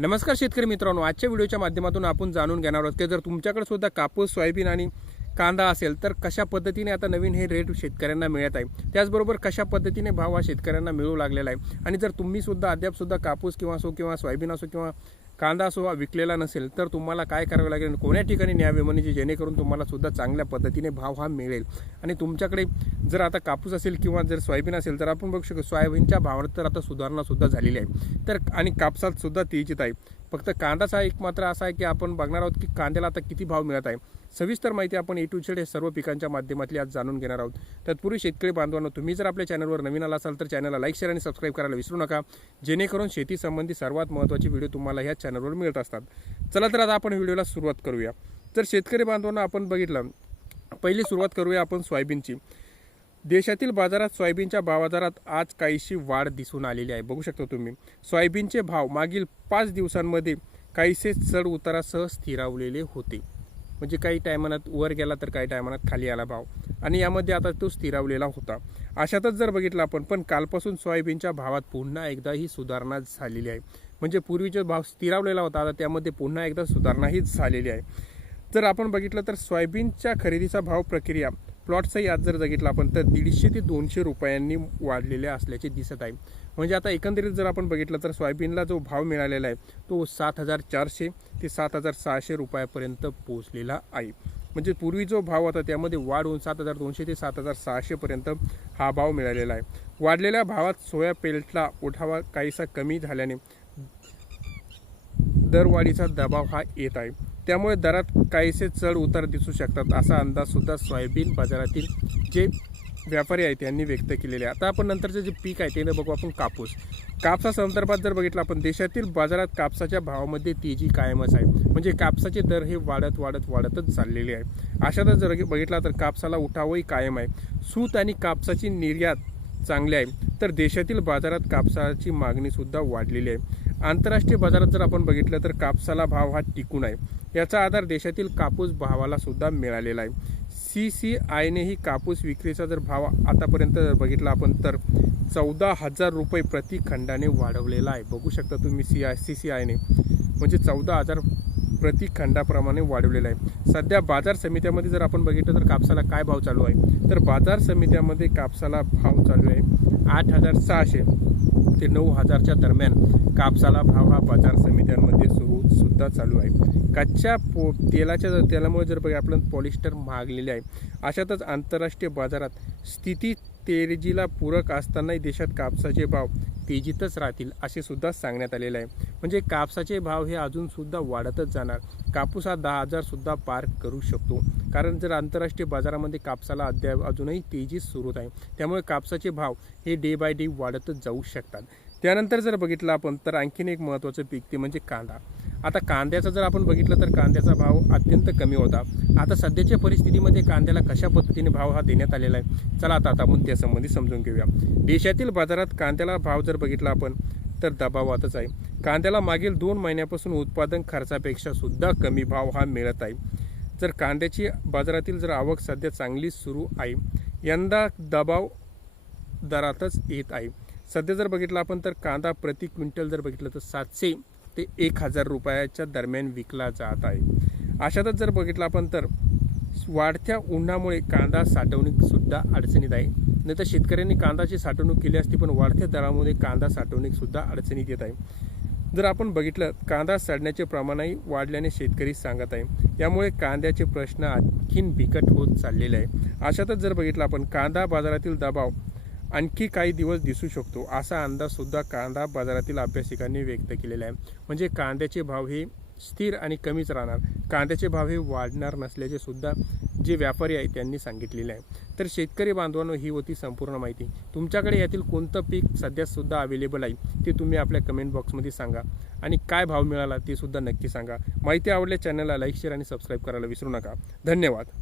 नमस्कार शेतकरी मित्रांनो, आजच्या व्हिडिओच्या माध्यमातून आपण जाणून घेणार आहोत की जर तुमच्याकडे सुद्धा कापूस, सोयाबीन आणि कांदा असेल तर कशा पद्धतीने आता नवीन हे रेट शेतकऱ्यांना मिळत आहे, त्याचबरोबर कशा पद्धतीने भाव हा शेतकऱ्यांना मिळू लागलेला आहे। आणि जर तुम्ही सुद्धा अद्याप सुद्धा कापूस किंवा सोयाबीन असो किंवा कांदा असो विकलेला नसेल तर तुम्हाला काय करावे लागेल, कोण्या ठिकाणी न्यावे म्हणजे जेणेकरून तुम्हाला सुद्धा चांगल्या पद्धतीने भाव हा मिळेल। आणि तुमच्याकडे जर आता कापूस असेल किंवा जर सोयाबीन असेल तर आपण बघू शकतो सोयाबीनच्या भावात तर आता सुधारणा सुद्धा झालेली आहे, तर आणि कापसात सुद्धा तेजीत आहे। फक्त कांदाचा एक मात्र असा आहे की आपण बघणार आहोत की कांद्याला आता किती भाव मिळत आहे। सविस्तर माहिती आपण A to Z हे सर्व पिकांच्या माध्यमातली आज जाणून घेणार आहोत। तत्पूर्वी शेतकरी बांधवांनो, तुम्ही जर आपल्या चॅनलवर नवीन आला असाल तर चॅनलला लाईक, शेअर आणि सबस्क्राईब करायला विसरू नका, जेणेकरून शेती संबंधी सर्वात महत्त्वाचे व्हिडिओ तुम्हाला ह्या चॅनलवर मिळत असतात। चला तर आता आपण व्हिडिओला सुरुवात करूया। तर शेतकरी बांधवांनो, आपण बघितलं पहिली सुरुवात करूया आपण सोयाबीनची। देशातील बाजारात सोयाबीनच्या बाजारात आज काहीशी वाढ दिसून आलेली आहे। बघू शकता तुम्ही सोयाबीनचे भाव मागील 5 दिवसांमध्ये काहीसे चढ उतारासह स्थिरावलेले होते, म्हणजे काही टायमानात वर गेला तर काही टायमानात खाली आला भाव, आणि यामध्ये आता तो स्थिरावलेला होता। अशातच जर बघितलं आपण पण कालपासून सोयाबीनच्या भावात पुन्हा एकदा ही सुधारणा झालेली आहे, म्हणजे पूर्वीचा भाव स्थिरावलेला होता आता त्यामध्ये पुन्हा एकदा सुधारणा ही झालेली आहे। जर आपण बघितलं तर सोयाबीनच्या खरेदीचा भाव प्रक्रिया प्लॉटचाही आज जर बघितला आपण तर 150 ते 200 रुपयांनी वाढलेल्या असल्याचे दिसत आहे। म्हणजे आता एकंदरीत जर आपण बघितलं तर सोयाबीनला जो भाव मिळालेला आहे तो 7400 ते 7600 रुपयापर्यंत पोहोचलेला आहे। म्हणजे पूर्वी जो भाव होता त्यामध्ये वाढ होऊन 7200 ते 7600 पर्यंत हा भाव मिळालेला आहे। वाढलेल्या भावात सोया पेल्टला उठावा काहीसा कमी झाल्याने दरवाढीचा दबाव हा येत आहे, त्यामुळे दरात काहीसे चढ उतार दिसू शकतात असा अंदाज सुद्धा सोयाबीन बाजारातील जे व्यापारी आहेत त्यांनी व्यक्त केलेले आहे। आता आपण नंतरचे जे पीक आहे ते बघू आपण कापसा संदर्भात जर बघितलं आपण देशातील बाजारात कापसाच्या भावामध्ये तेजी कायमच आहे, म्हणजे कापसाचे दर हे वाढतच चाललेले आहे। अशातच जर बघितला तर कापसाला उठावही कायम आहे। सूत आणि कापसाची निर्यात चांगली आहे, तर देशातील बाजारात कापसाची मागणी सुद्धा वाढलेली आहे। आंतरराष्ट्रीय बाजारात जर आपण बघितलं तर कापसाला भाव हा टिकून आहे, याचा आधार देशातील कापूस भावाला सुद्धा मिळालेला आहे। CCIनेही कापूस विक्रीचा जर भाव आतापर्यंत जर बघितला आपण तर 14,000 रुपये प्रति खंडाने वाढवलेला आहे। बघू शकता तुम्ही CCIने म्हणजे 14,000 प्रति खंडाप्रमाणे वाढवलेला आहे। सध्या बाजार समित्यामध्ये जर आपण बघितलं तर कापसाला काय भाव चालू आहे, तर बाजार समित्यामध्ये कापसाला भाव चालू आहे 8,600 ते 9,000च्या दरम्यान कापसाला भाव हा बाजार समित्यांमध्ये सुद्धा चालू आहे। कच्च्या तेलामुळे जर आपण पॉलिस्टर महागलेले आहे। अशातच आंतरराष्ट्रीय बाजारात स्थिती तेजीला पूरक असतानाही देशात कापसाचे भाव तेजीतच राहतील असे सुद्धा सांगण्यात आलेले आहे। म्हणजे कापसाचे भाव हे अजून सुद्धा वाढतच जाणार, कापूस हा 10,000 सुद्धा पार करू शकतो, कारण जर आंतरराष्ट्रीय बाजारामध्ये कापसाला अजूनही तेजी सुरू आहे, त्यामुळे कापसाचे भाव हे डे बाय डे वाढतच जाऊ शकतात। त्यानंतर जर बघितलं आपण तर आणखीन एक महत्त्वाचं पीक ते म्हणजे कांदा। आता कांद्याचा जर आपण बघितलं तर कांद्याचा भाव अत्यंत कमी होता। आता सध्याच्या परिस्थितीमध्ये कांद्याला कशा पद्धतीने भाव हा देण्यात आलेला आहे, चला आता आपण त्यासंबंधी समजून घेऊया। देशातील बाजारात कांद्याला भाव जर बघितला आपण तर दबावातच आहे। कांद्याला मागील 2 महिन्यापासून उत्पादन खर्चापेक्षा सुद्धा कमी भाव हा मिळत आहे। जर कांद्याची बाजारातील जर आवक सध्या चांगली सुरू आहे, यंदा दबाव दरातच येत आहे। सध्या जर बघितलं आपण तर कांदा प्रति क्विंटल जर बघितलं तर 700 ते 1,000 रुपयाच्या दरम्यान विकला जात आहे। अशातच जर बघितलं आपण तर वाढत्या उन्हामुळे कांदा साठवणूक सुद्धा अडचणीत आहे, नाही तर शेतकऱ्यांनी कांद्याची साठवणूक केली असती, पण वाढत्या दरामुळे कांदा साठवणूक सुद्धा अडचणीत येत आहे। जर आपण बघितलं कांदा सडण्याचे प्रमाणही वाढल्याने शेतकरी सांगत आहे, यामुळे कांद्याचे प्रश्न आणखीन बिकट होत चाललेले आहे। अशातच जर बघितलं आपण कांदा बाजारातील दबाव आणखी काही दिवस दिसू शकतो असा अंदाज सुद्धा कांदा बाजारातील अभ्यासिकांनी व्यक्त केलेला आहे। म्हणजे कांद्याचे भाव हे स्थिर आणि कमीच राहणार, कांद्याचे भाव हे वाढणार नसल्याचे सुद्धा जे व्यापारी आहेत त्यांनी सांगितलेले आहे। तर शेतकरी बांधवांनो, ही होती संपूर्ण माहिती। तुमच्याकडे यातील कोणतं पीक सध्या सुद्धा अवेलेबल आहे ते तुम्ही आपल्या कमेंट बॉक्समध्ये सांगा, आणि काय भाव मिळाला ते सुद्धा नक्की सांगा। माहिती आवडल्यास चॅनलला लाईक, शेअर आणि सबस्क्राईब करायला विसरू नका। धन्यवाद।